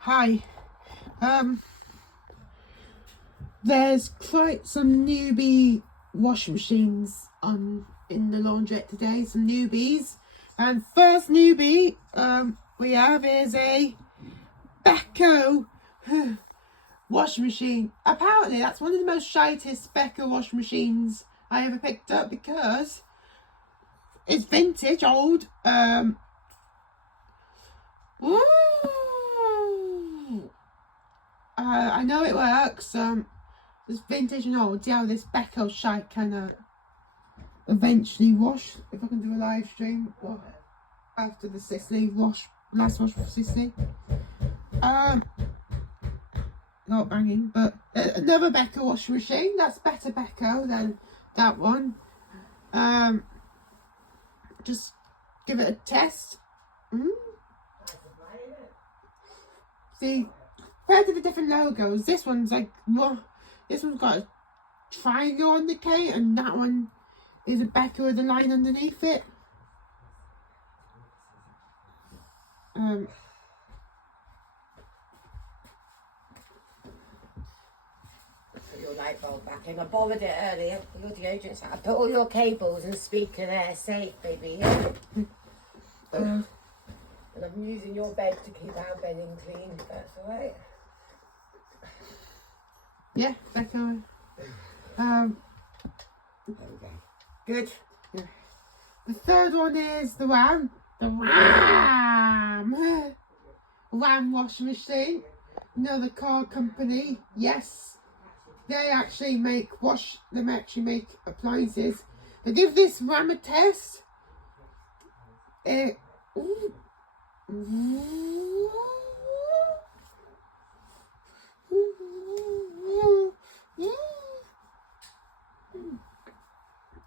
Hi. There's quite some newbie washing machines in the laundrette today. Some newbies, and first newbie we have is a Beko washing machine. Apparently, that's one of the most shitest Beko washing machines I ever picked up because it's vintage, old. I know it works. It's vintage and old. See how this Beko shite can eventually wash. If I can do a live stream after the Sicily last wash for Sicily. Not banging, but another Beko washing machine. That's better Beko than that one. Just give it a test. See, compared to the different logos, this one's like, this one's got a triangle on the K, and that one is a Beko with a line underneath it. Put your light bulb back in. I borrowed it earlier for your deodorant. I put all your cables and speaker there, safe, baby. Yeah? And I'm using your bed to keep our bedding clean, if that's alright. Yeah, Beko. Okay. Good. Yeah. The third one is the Ram. Ram washing machine. Another car company. Yes, they actually make appliances. They give this Ram a test.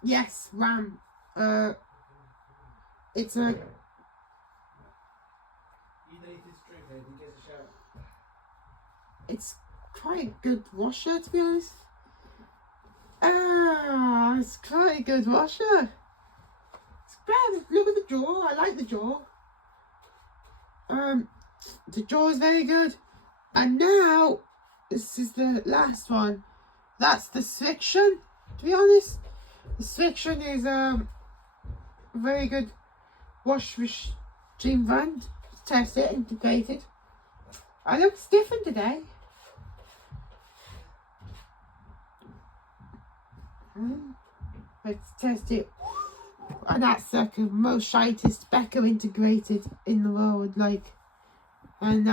Yes, Ram. It's a. It's quite a good washer, to be honest. It's quite a good washer. It's great. Look at the jaw. I like the jaw. The jaw is very good. And now, this is the last one. That's the Swiction. To be honest, the Swiction is a very good wash machine brand. Test it, integrated. I look different today. Let's test it. And that's like the most shitest Beko integrated in the world, like, and